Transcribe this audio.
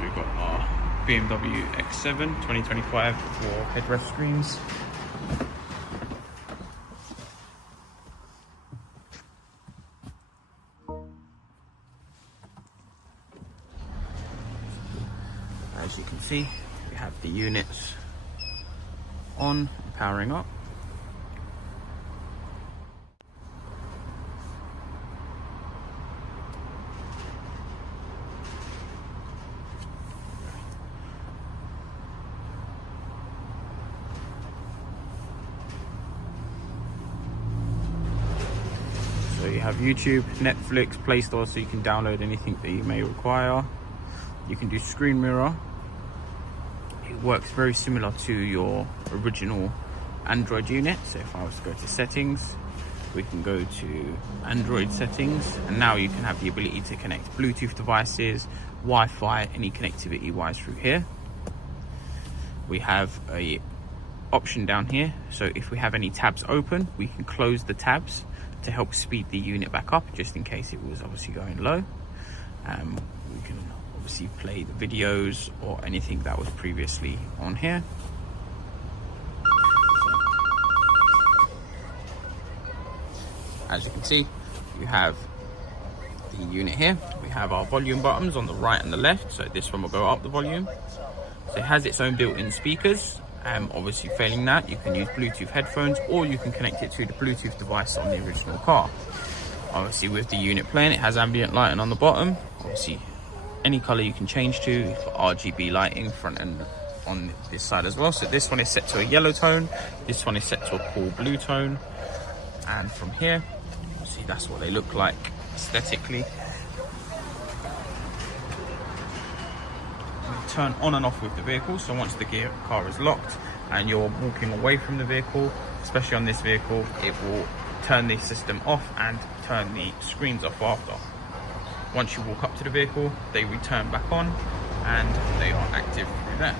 So we've got our BMW X7 2025 for headrest screens. As you can see, we have the units on and powering up. So you have YouTube, Netflix, Play Store, so you can download anything that you may require. You can do screen mirror. It works very similar to your original Android unit. So if I was to go to settings, we can go to Android settings, and now you can have the ability to connect Bluetooth devices, Wi-Fi, any connectivity wise through here. We have a option down here, so if we have any tabs open, we can close the tabs to help speed the unit back up, just in case it was obviously going low. We can obviously play the videos or anything that was previously on here. As you can see, you have the unit here. We have our volume buttons on the right and the left, so this one will go up the volume. So it has its own built-in speakers. Obviously failing that, you can use Bluetooth headphones, or you can connect it to the Bluetooth device on the original car. Obviously with the unit playing, it has ambient lighting on the bottom. Obviously any color you can change to. You've got RGB lighting front and on this side as well. So this one is set to a yellow tone, this one is set to a cool blue tone. And from here, see, that's what they look like aesthetically. Turn on and off with the vehicle. So once the car is locked and you're walking away from the vehicle, especially on this vehicle, it will turn the system off and turn the screens off after. Once you walk up to the vehicle, they return back on and they are active through there.